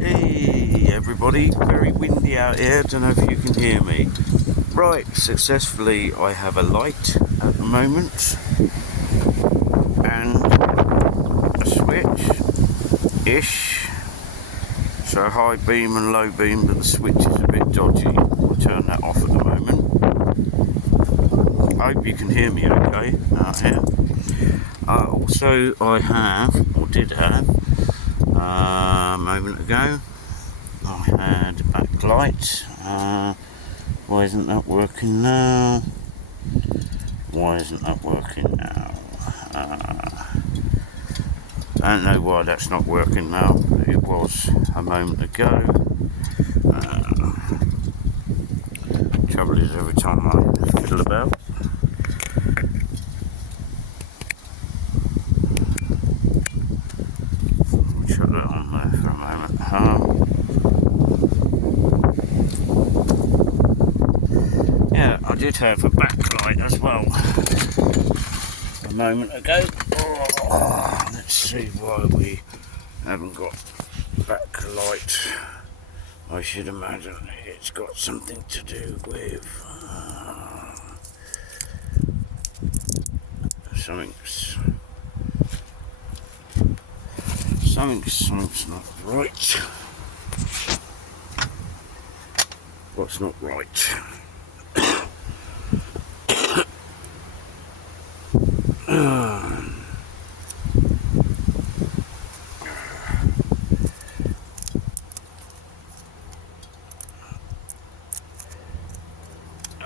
Hey everybody, very windy out here, don't know if you can hear me. Right, successfully I have a light at the moment and a switch-ish. So high beam and low beam, but the switch is a bit dodgy. I'll turn that off at the moment. I hope you can hear me okay out here. Also I have, or did have, a moment ago, I had a backlight. Why isn't that working now? Why isn't that working now? I don't know why that's not working now. It was a moment ago. Trouble is, every time I fiddle about, I'll chuck that on there for a moment. Yeah, I did have a backlight as well a moment ago. Let's see why we haven't got backlight. I should imagine it's got something to do with something's not right. What's not right?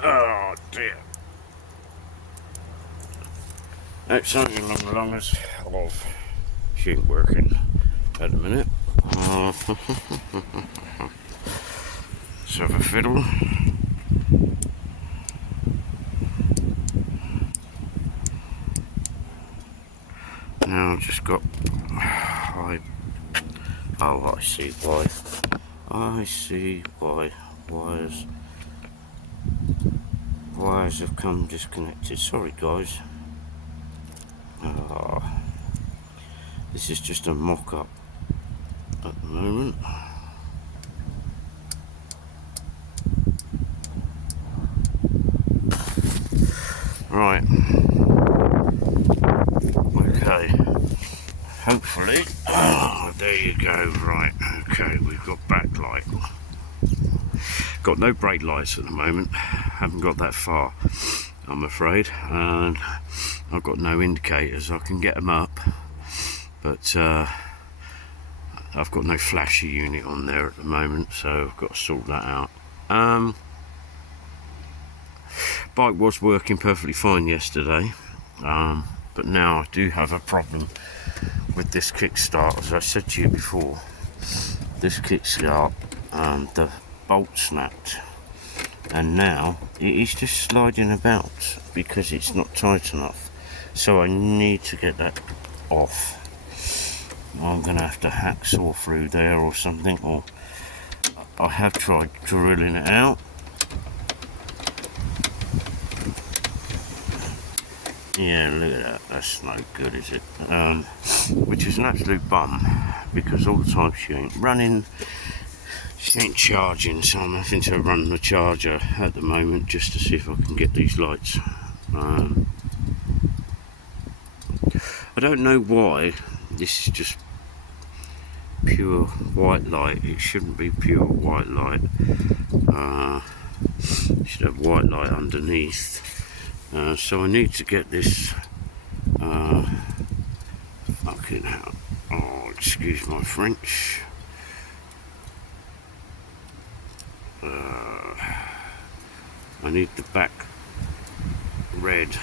Oh dear. It's something along the lines of she ain't working at the minute. Let's have a fiddle. Now I've just got I see why. I see why. Wires have come disconnected. Sorry guys. This is just a mock-up at the moment. Right. Okay. Hopefully. There you go. Right. Okay, we've got backlight. Got no brake lights at the moment. Haven't got that far, I'm afraid. And I've got no indicators. I can get them up, but I've got no flashy unit on there at the moment, so I've got to sort that out. Bike was working perfectly fine yesterday, but now I do have a problem with this kickstart. As I said to you before, this kickstart, the bolt snapped, and now it is just sliding about because it's not tight enough. So I need to get that off. I'm going to have to hacksaw through there or something, or I have tried drilling it out. Yeah, look at that, that's no good, is it? Which is an absolute bum, because all the time she ain't running, she ain't charging, so I'm having to run the charger at the moment just to see if I can get these lights. I don't know why this is just pure white light. It shouldn't be pure white light. You should have white light underneath. So I need to get this fucking hell. Oh, excuse my French. I need the back red.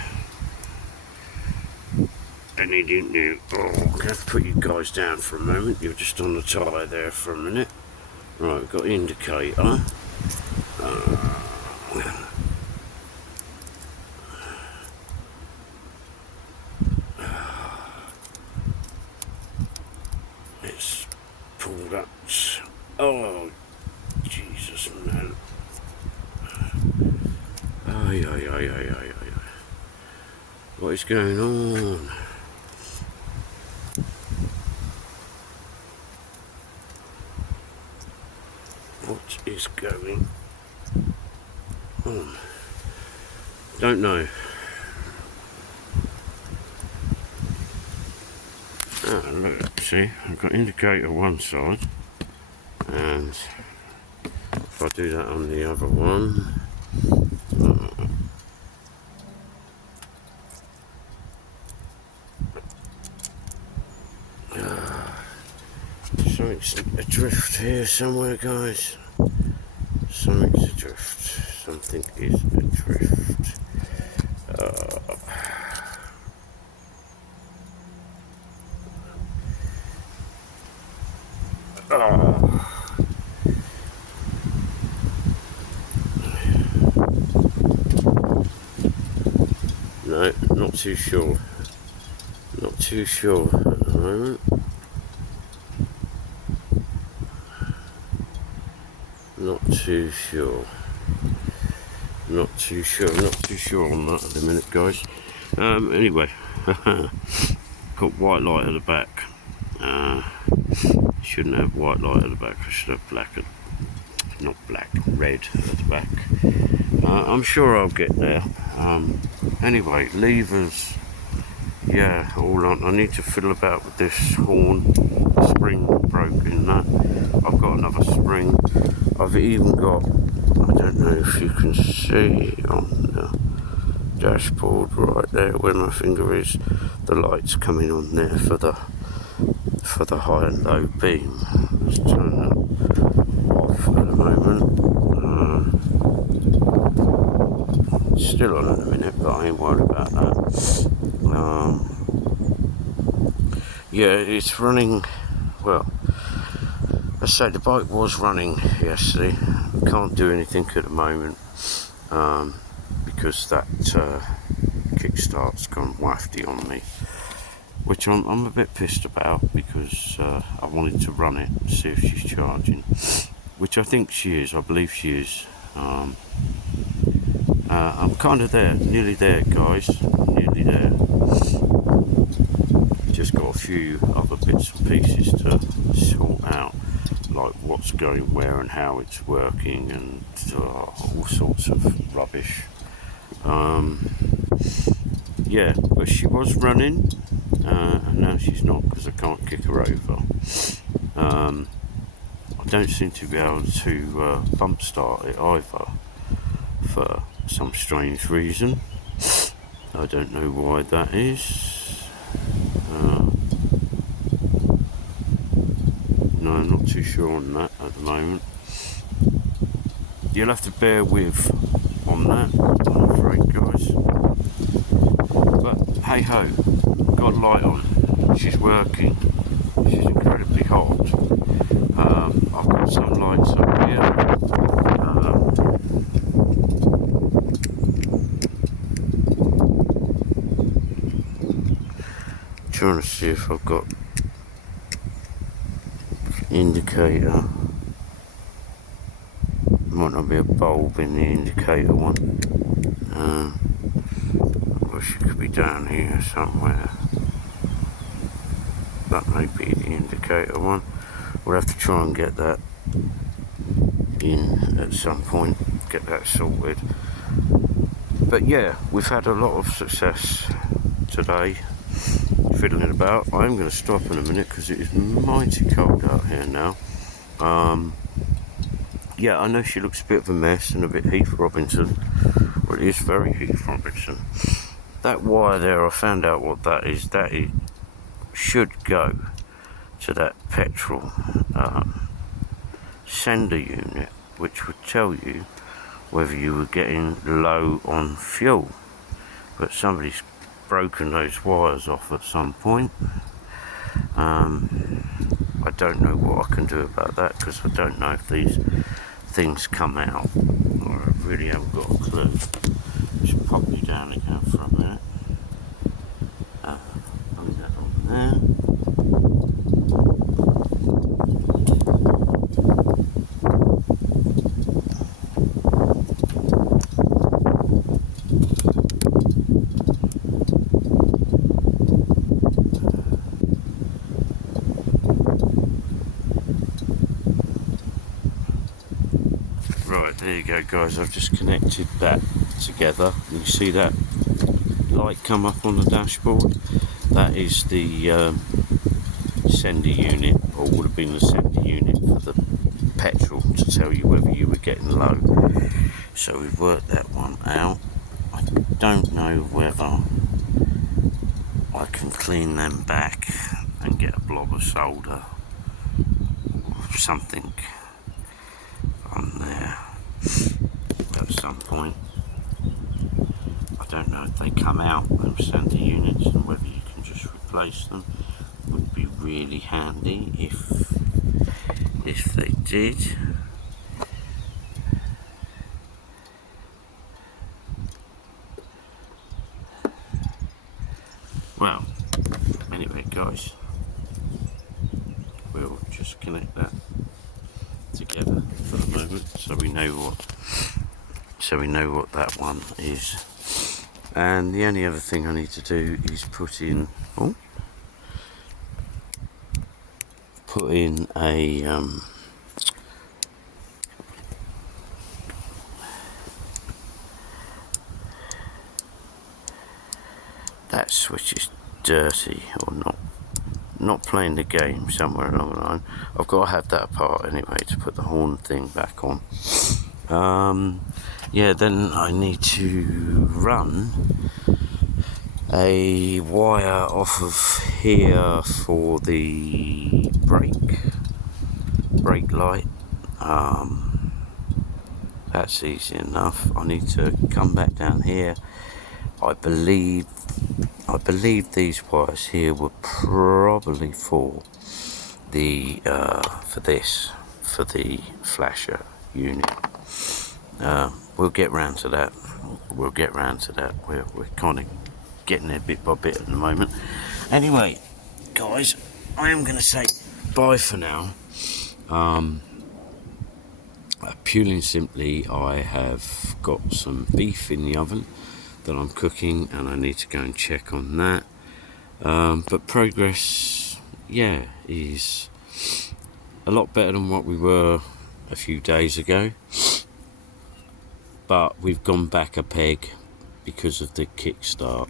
Any new. Oh, I'm gonna have to put you guys down for a moment. You're just on the tyre there for a minute. Right, we've got indicator. It's pulled up. Oh, Jesus, man. Ay. What is going on? What is going on? Don't know. Oh, look, see, I've got indicator one side, and if I do that on the other one, something's adrift here somewhere, guys. Something's adrift. Something is adrift. No, not too sure. Not too sure at the moment. Not too sure. Not too sure on that at the minute, guys. Anyway, got white light at the back. Shouldn't have white light at the back. I should have black, not black, red at the back. I'm sure I'll get there. Anyway, levers, yeah, all on. I need to fiddle about with this horn. Spring broken. That I've got another spring. I've even got, I don't know if you can see on the dashboard right there where my finger is, the lights coming on there for the high and low beam. Let's turn that off at the moment. Still on at the minute, but I ain't worried about that. Yeah, it's running well. I say the bike was running yesterday. Can't do anything at the moment because that kickstart's gone wafty on me, which I'm a bit pissed about because I wanted to run it and see if she's charging, which I think she is. I believe she is. I'm kind of there, nearly there, guys, nearly there. Just got a few other bits and pieces to sort out, like what's going where and how it's working and all sorts of rubbish. Yeah, but she was running and now she's not because I can't kick her over. I don't seem to be able to bump start it either for some strange reason. I don't know why that is. No, I'm not too sure on that at the moment. You'll have to bear with on that, I'm afraid, guys. But hey ho, got light on. She's working. She's incredibly hot. I've got some lights up here. Trying to see if I've got indicator. Might not be a bulb in the indicator one. I wish it could be down here somewhere. That may be the indicator one. We'll have to try and get that in at some point, get that sorted. But yeah, we've had a lot of success today fiddling about. I'm going to stop in a minute because it is mighty cold out here now. Yeah, I know she looks a bit of a mess and a bit Heath Robinson. Well, it is very Heath Robinson. That wire there, I found out what that is. That it should go to that petrol sender unit, which would tell you whether you were getting low on fuel. But somebody's broken those wires off at some point. I don't know what I can do about that because I don't know if these things come out. I really haven't got a clue. Just pop me down again for a minute. Put that on there. There you go, guys. I've just connected that together. You see that light come up on the dashboard? That is the sender unit, or would have been the sender unit for the petrol to tell you whether you were getting low. So we've worked that one out. I don't know whether I can clean them back and get a blob of solder or something on there at some point. I don't know if they come out, those sender units, and whether you can just replace them. Would be really handy if they did. Well, anyway, guys, we'll just connect that together for the moment, so we know what that one is. And the only other thing I need to do is put in a that switch is dirty or not playing the game somewhere along the line. I've got to have that apart anyway to put the horn thing back on. Yeah, then I need to run a wire off of here for the brake light. That's easy enough. I need to come back down here. I believe these wires here were probably for the for the flasher unit. We'll get round to that. We're kind of getting there bit by bit at the moment. Anyway, guys, I am going to say bye for now. Purely and simply, I have got some beef in the oven that I'm cooking, and I need to go and check on that. But progress, yeah, is a lot better than what we were a few days ago. But we've gone back a peg because of the kickstart,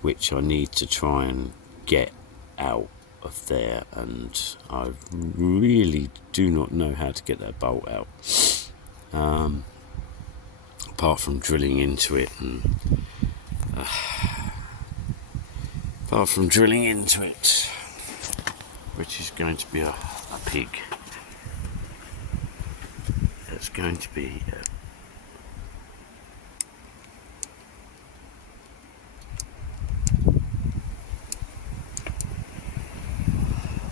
which I need to try and get out of there, and I really do not know how to get that bolt out, apart from drilling into it, and which is going to be a pig. It's going to be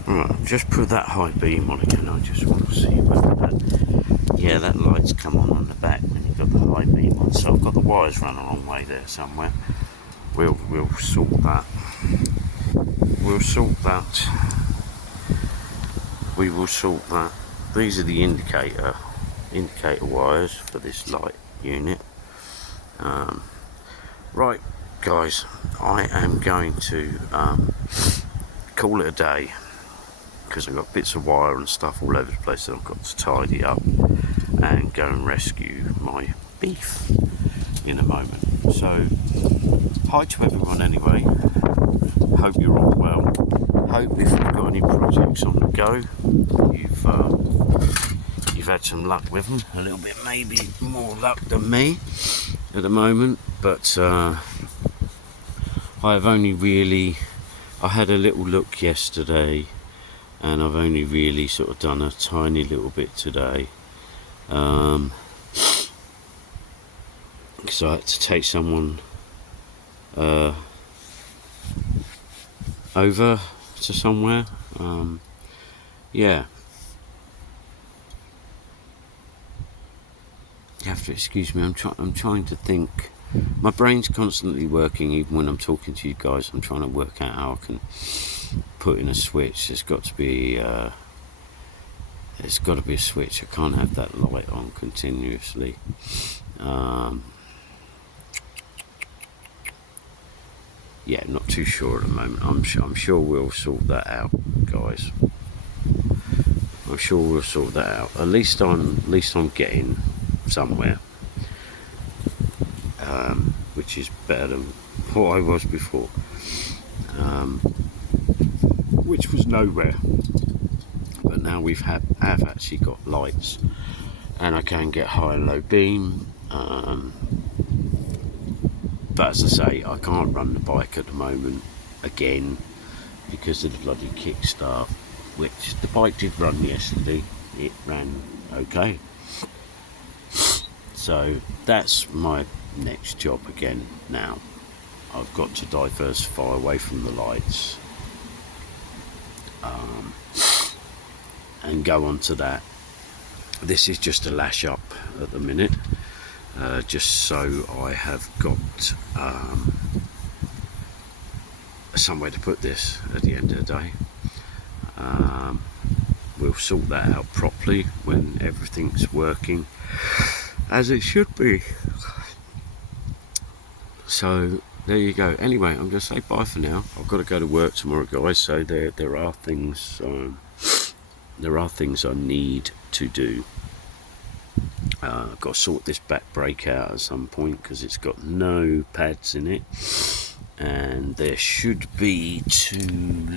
right, just put that high beam on again. I just want to see whether that light's come on the back when you've got the high beam on. So I've got the wires run a long way there somewhere. We'll sort that. We will sort that. These are the indicator wires for this light unit. Right, guys, I am going to call it a day, because I've got bits of wire and stuff all over the place that I've got to tidy up and go and rescue my beef in a moment. So, hi to everyone anyway. Hope you're all well. Hope if you've got any projects on the go, you've had some luck with them. A little bit, maybe more luck than me at the moment, but I had a little look yesterday, and I've only really sort of done a tiny little bit today, because I had to take someone over to somewhere. Yeah, you have to excuse me. I'm trying to think. My brain's constantly working, even when I'm talking to you guys. I'm trying to work out how I can put in a switch. There's got to be a switch. I can't have that light on continuously. Yeah, not too sure at the moment. I'm sure we'll sort that out, guys. I'm sure we'll sort that out. At least I'm getting somewhere, which is better than what I was before, which was nowhere. But now have actually got lights, and I can get high and low beam. But as I say, I can't run the bike at the moment again because of the bloody kickstart, which the bike did run yesterday. It ran okay. So that's my next job again now. I've got to diversify away from the lights, and go on to that. This is just a lash up at the minute, just so I have got somewhere to put this at the end of the day. We'll sort that out properly when everything's working as it should be. So there you go. Anyway, I'm going to say bye for now. I've got to go to work tomorrow, guys. So there are things I need to do. I've got to sort this back brake out at some point because it's got no pads in it, and there should be two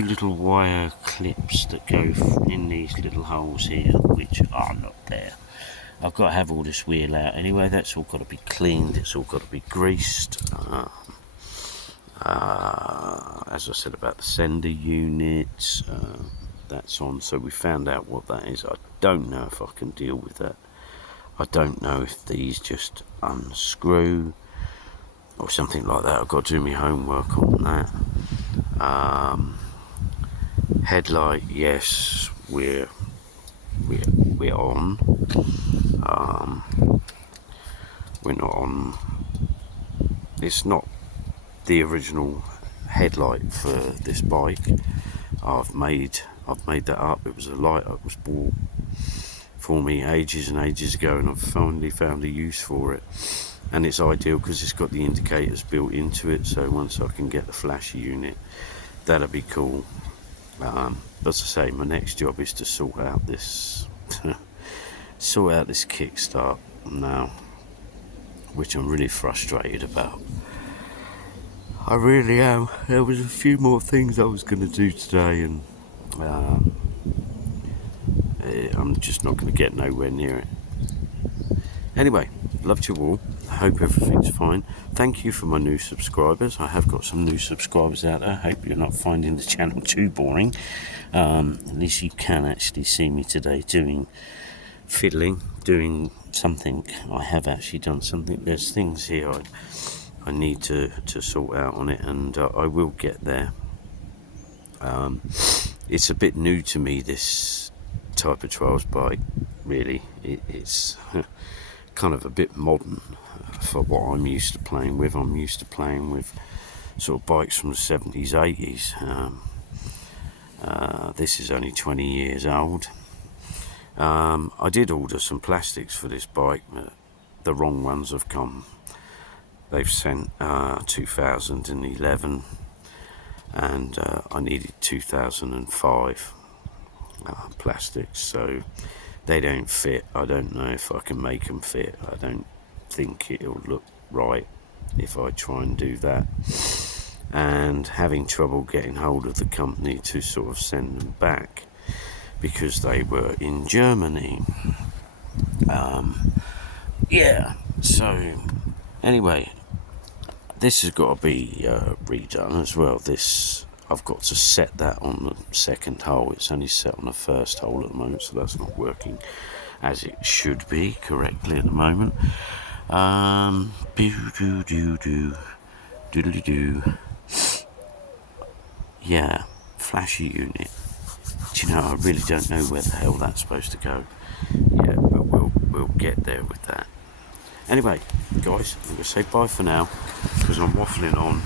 little wire clips that go in these little holes here, which are not there. I've got to have all this wheel out anyway. That's all got to be cleaned, it's all got to be greased. As I said about the sender units, that's on, so we found out what that is. I don't know if I can deal with that. I don't know if these just unscrew or something like that. I've got to do my homework on that. Headlight, yes, we're on. We're not on. It's not the original headlight for this bike. I've made that up. It was a light that was bought for me ages and ages ago, and I've finally found a use for it. And it's ideal because it's got the indicators built into it, so once I can get the flasher unit, that'll be cool. But as I say, my next job is to sort out this kickstart now, which I'm really frustrated about. I really am. There was a few more things I was going to do today, and I'm just not going to get nowhere near it. Anyway, love to you all. I hope everything's fine. Thank you for my new subscribers. I have got some new subscribers out there. I hope you're not finding the channel too boring. At least you can actually see me today doing something. I have actually done something. There's things here I need to sort out on it, and I will get there. It's a bit new to me, this type of trials bike, really. It's kind of a bit modern for what I'm used to playing with. I'm used to playing with sort of bikes from the 70s, 80s. This is only 20 years old. I did order some plastics for this bike, but the wrong ones have come. They've sent 2011, and I needed 2005 plastics, so they don't fit. I don't know if I can make them fit. I don't think it'll look right if I try and do that, and having trouble getting hold of the company to sort of send them back because they were in Germany. So anyway, this has got to be redone as well. I've got to set that on the second hole. It's only set on the first hole at the moment, so that's not working as it should be correctly at the moment. Yeah, flasher unit. Do you know, I really don't know where the hell that's supposed to go. Yeah, but we'll get there with that. Anyway, guys, I'm going to say bye for now because I'm waffling on.